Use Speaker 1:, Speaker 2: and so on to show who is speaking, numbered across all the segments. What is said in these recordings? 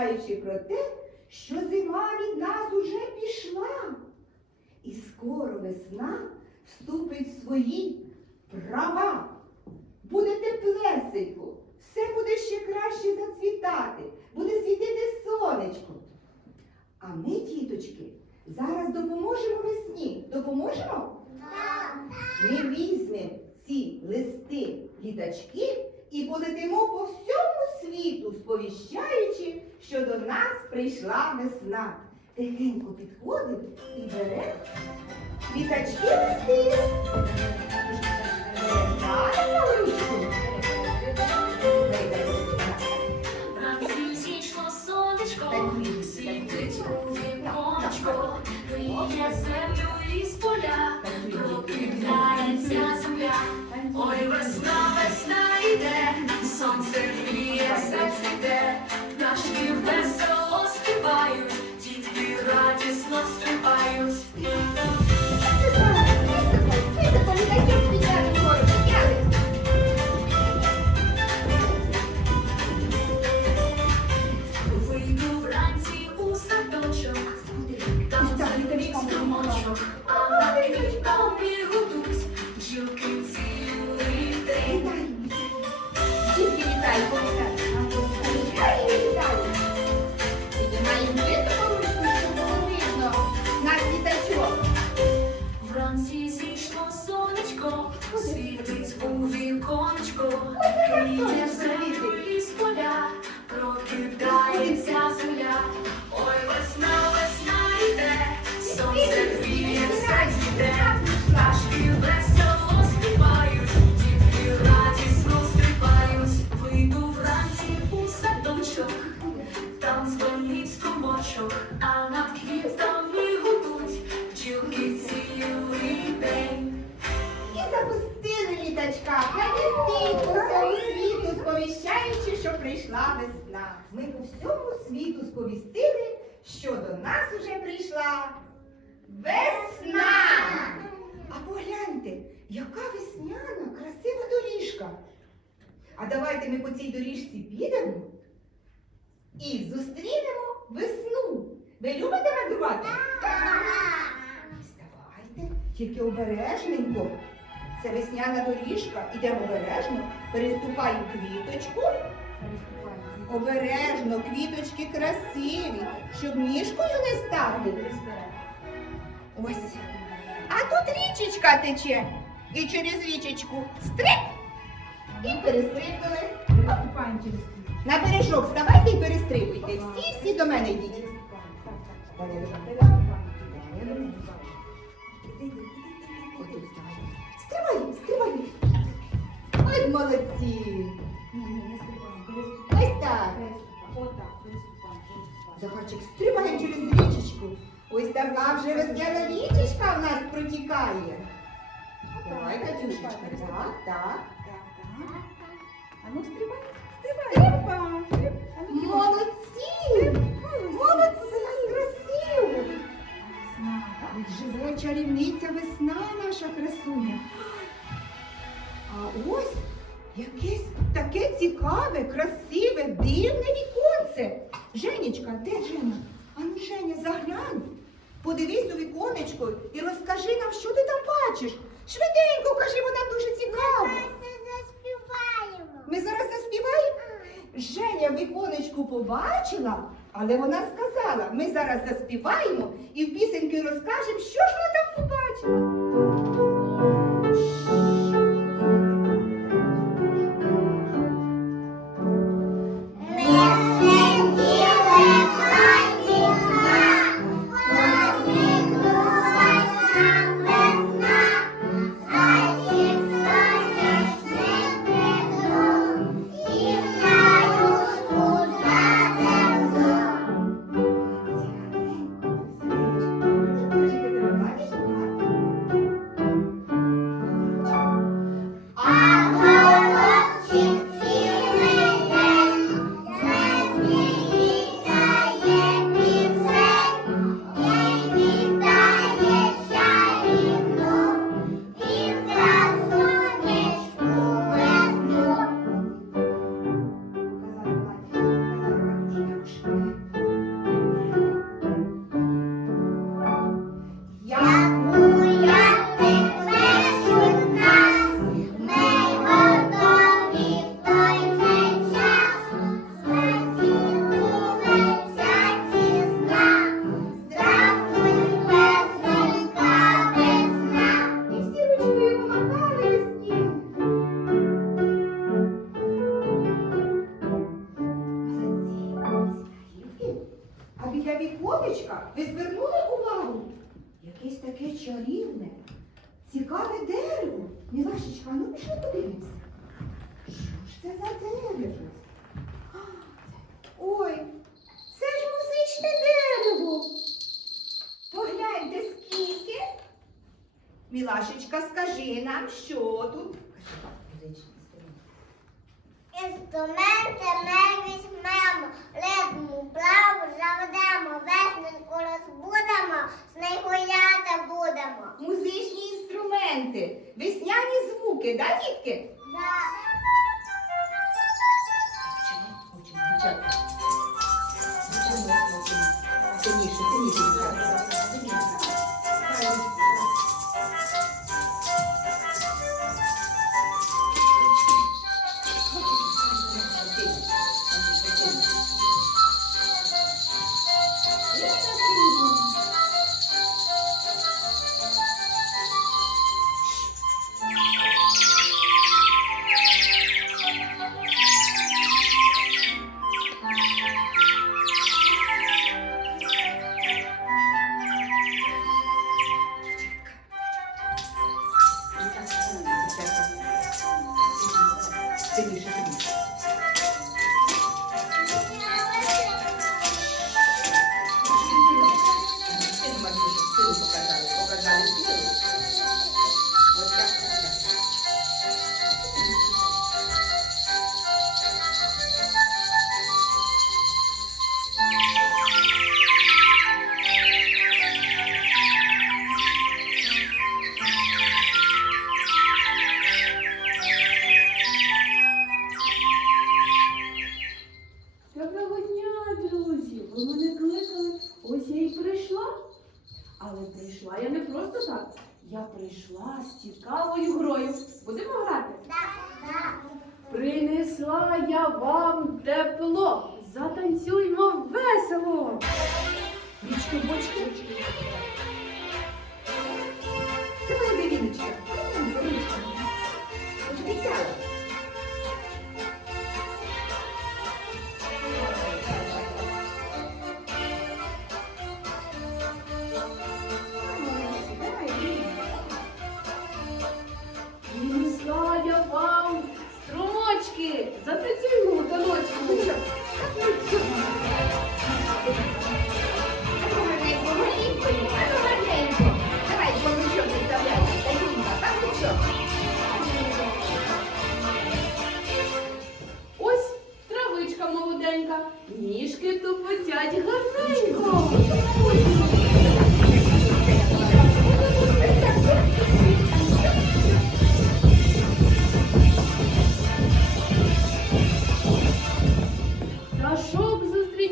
Speaker 1: сповіщаючи про те, що зима від нас уже пішла. І скоро весна вступить в свої права. Буде теплесенько, все буде ще краще зацвітати, буде світити сонечко. А ми, тіточки, зараз допоможемо весні. Допоможемо? Ми візьмемо ці листи літачки і полетимо по всьому світу, сповіщаючи, що до нас прийшла весна. Тихенько підходимо і беремо літачки листи.
Speaker 2: Зійшло сонечко, світить у віконечко, гріє землю Вранці зійшло сонечко, світить у віконечко, гріє землю із поля, прокидається
Speaker 1: прилетить по всьому світу, сповіщаючи, що прийшла весна. Ми по всьому світу сповістили, що до нас уже прийшла весна. А погляньте, яка весняна, красива доріжка. А давайте ми по цій доріжці підемо і зустрінемо весну. Ви любите мандрувати? Ось Давайте, тільки обережненько. Це весняна доріжка. Ідемо обережно, переступаємо квіточку. Обережно, квіточки красиві, щоб ніжкою не стати. Ось. А тут річечка тече. І через річечку стрип. І перестрибнули. На бережок вставайте і перестрибуйте. Всі, всі до мене йдіть. Стривай, стривай. Ой, молодці. Ось так. Захарчик, стрибаємо через річечку. Ось така вже весняна річечка в нас протікає. Давай, Катюшечка. Так, так.
Speaker 3: А ну стрибай, стрибай. Ну!
Speaker 1: Молодці! Живе чарівниця весна наша красуня. А ось якесь таке цікаве, красиве, дивне віконце. Женечка, де Женя? А ну, Женя, заглянь. Подивись у віконечко і розкажи нам, що ти там бачиш. Швиденько кажи, бо нам дуже цікаво. Ми зараз заспіваємо? Женя віконечку побачила, але вона сказала, ми зараз заспіваємо і в пісеньки розкажемо, що ж вона там побачила. Чарівне, цікаве дерево. Мілашечка, ну пішли подивимося. Що ж це за дерево? Ой, це ж музичне дерево. Погляньте, скільки. Мілашечка, скажи нам, що тут? Музичне.
Speaker 4: Інструменти ми візьмемо, ритму, плаву заведемо, весненьку розбудемо, з нею гуляти будемо.
Speaker 1: Музичні інструменти, весняні звуки, да, дітки? Дівчатка. Вчимо. Сильніше, сильніше,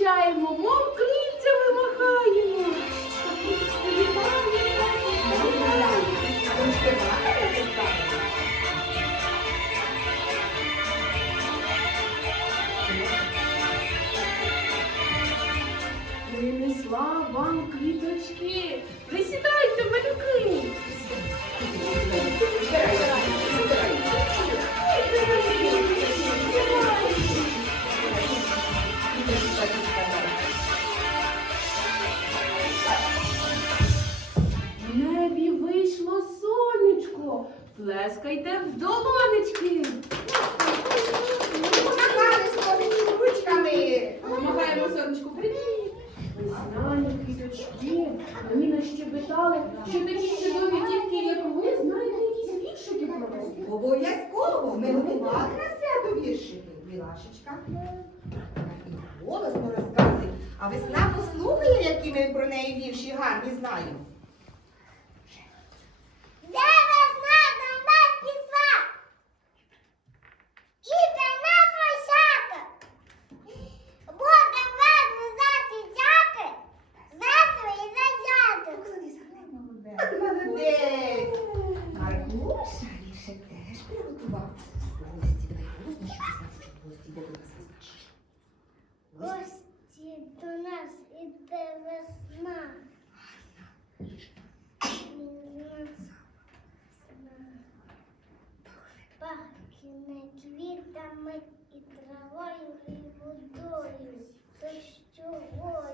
Speaker 3: зустрічаємо, мов крильцями махаємо. Принесла вам квіточки. Присідайте, малюки. Плескайте в долонечки.
Speaker 1: Помахали сонечку ручками.
Speaker 3: Помагаємо сонечку. Привіт. Весняні квіточки. Мені нащебетали, що такі чудові дітки, як ви, знаєте якісь віршики про нас.
Speaker 1: Обов'язково ми готували на свято віршики. Білашечка. І голосно розказує. А весна послухає, які ми про неї вірші гарні знаємо.
Speaker 4: Де весна до нас пішла? І до нас вишата. Буде весну зацвітати, весело і зайняти.
Speaker 1: От молодець. Маркуша віршик теж приготував. Гості, давай голосно, щоб ви знали, що гості йде до нас визначиш.
Speaker 4: Гості до нас іде весна. Пахне квітами і травою, і водою.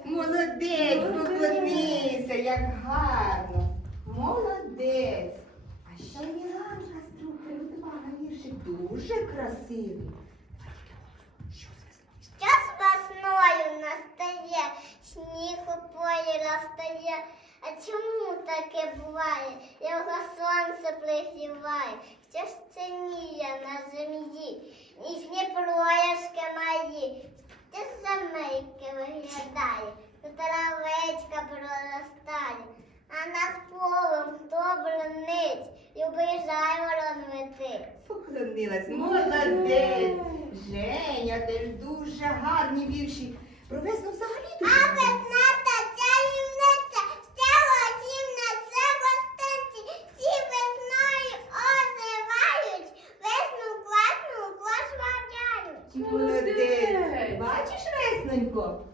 Speaker 1: Молодець, поклонись. як гарно. Молодець. А що Міланка з друг приготувала віршик дуже красивий. Що це?
Speaker 4: Що з весною настає, сніг у полі розтає. А чому таке буває? Його сонце пригріває, що ж це ніє на землі, ніжні прояшки мої, що ж виглядає, то травичка проростає, а над полем добре нить, і обижай ворон летить.
Speaker 1: Поклонилась. Молодець. Женя, теж дуже гарні вірші. Про весну взагалі дуже.
Speaker 4: А
Speaker 1: гарні.
Speaker 4: весна та чарівниця, стела зімна, це гостинці, всі весною озивають, весну класну клас
Speaker 1: Молодець. Бачиш, Весненько?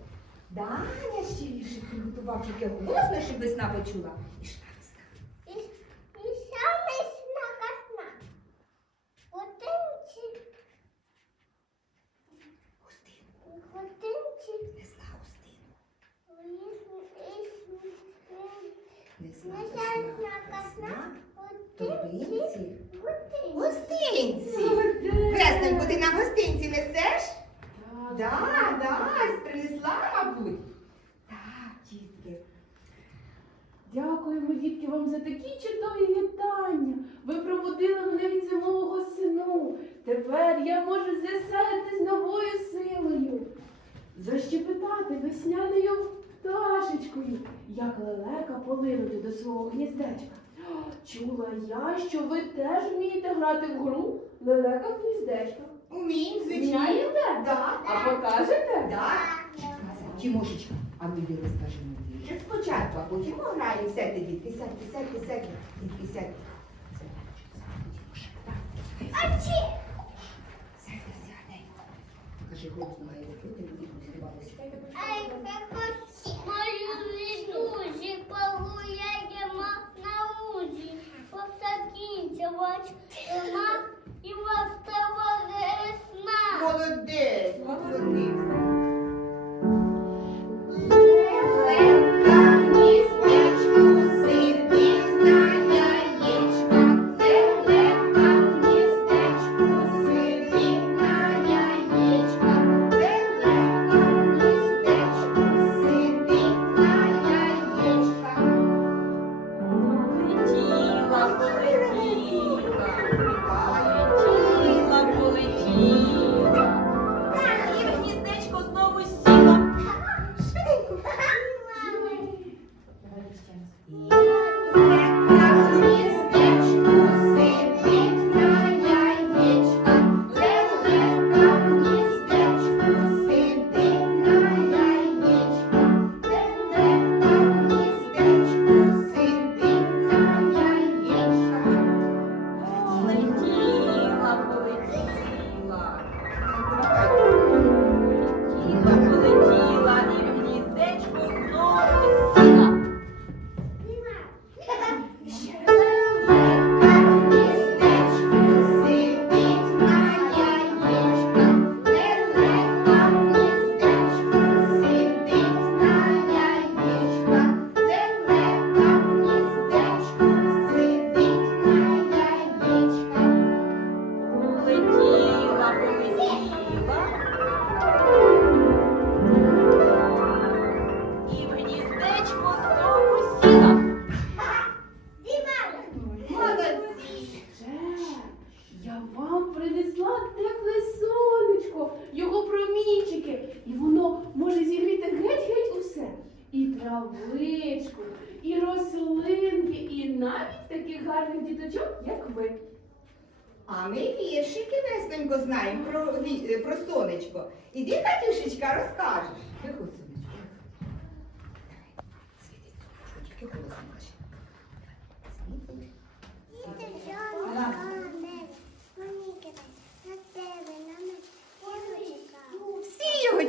Speaker 1: Даня ще віршик приготував, таке голосно, щоб весна почула. І,
Speaker 4: і вся весна касна. Гостинці,
Speaker 1: Гостину.
Speaker 4: гостинці,
Speaker 1: Несла гостину.
Speaker 4: весна
Speaker 1: Несла
Speaker 4: весна
Speaker 1: касна.
Speaker 4: касна,
Speaker 1: Торбинці.
Speaker 4: гостинці.
Speaker 1: Гостинці.
Speaker 3: Молодець.
Speaker 1: Весненько, ти нам гостинці несеш?
Speaker 3: Так.
Speaker 1: Да, да, принесла, мабуть. Так, дітки.
Speaker 3: Дякуємо, дітки, вам за такі чудові вітання. Ви пробудили мене від зимового сну. Тепер я можу засяяти з новою силою. Защепитати весняною пташечкою, як лелека полинути до свого гніздечка. Чула я, що ви теж вмієте грати в гру лелека в гніздечка.
Speaker 1: Уміємо, звичайно.
Speaker 3: Вмієте?
Speaker 1: Да.
Speaker 3: А покажете?
Speaker 1: Да. Тимошечка, а ми йди розкажемо спочатку, а потім граємо. Сядьте, дітки, сядьте, сядьте, сядьте. Дітки, сядьте. Сядьте. Кажи голосно, має бути, дітки співалися.
Speaker 4: Ай, Мою літузі погуляємо на лузі, посакінцевать зима і востава весна.
Speaker 1: Молодець, молодець.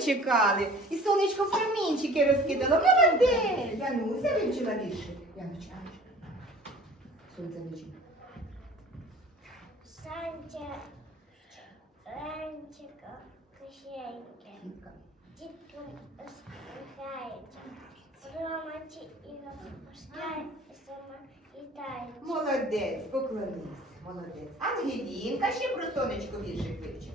Speaker 1: Чекали. І сонечко промінчики розкидало. Молодець! Януся вивчила вірші. Яночка. Сонце вивчила.
Speaker 4: Санче, ранчика, кишеньки,
Speaker 1: Квітка.
Speaker 4: діткам усміхається, Ромачі і
Speaker 5: Пускай сама літає.
Speaker 1: Молодець, поклонись, молодець. Ангелінка ще про сонечко віршик вивчила.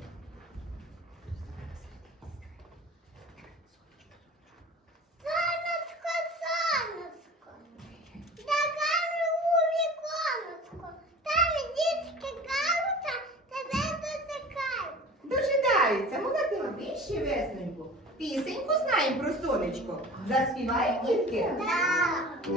Speaker 5: Сонечко, сонечко, яка живу віконечко, там дітки кавута, тебе досикають.
Speaker 1: Дожидаються, Ми весненьку. Пісеньку знаємо про сонечко. Заспіває дітки?
Speaker 5: Так.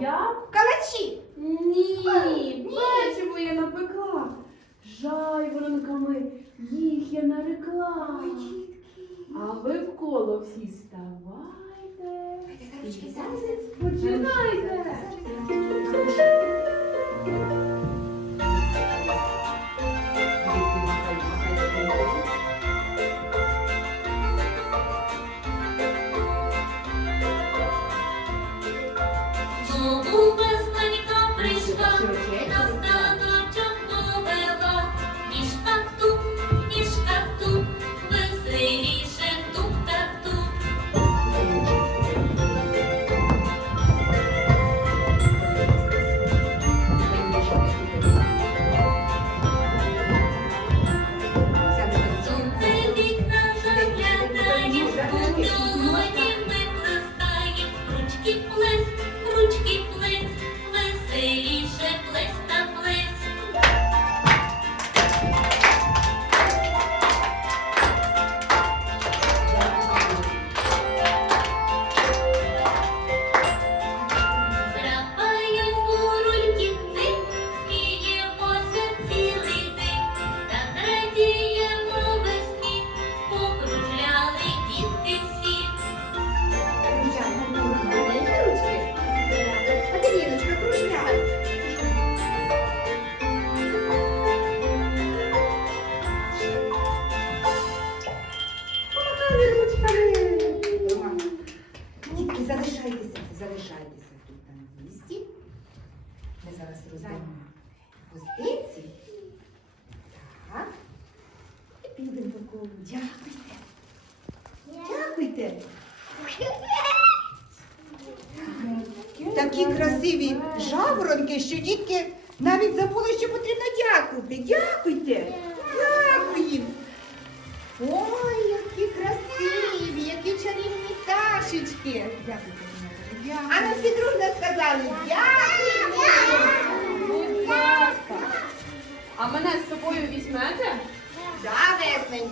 Speaker 1: я.
Speaker 5: Калачі!
Speaker 1: Ні, бачимо, я напекла. Жайворонками їх я нарекла. А ви в коло всі ставайте. Починайте.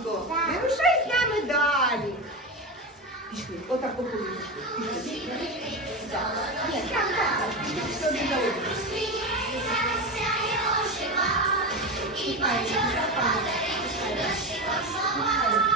Speaker 5: Сонечко, вирушай з нами далі. Пішли, отак походу. Пішли. І бачора падає, дощі послова.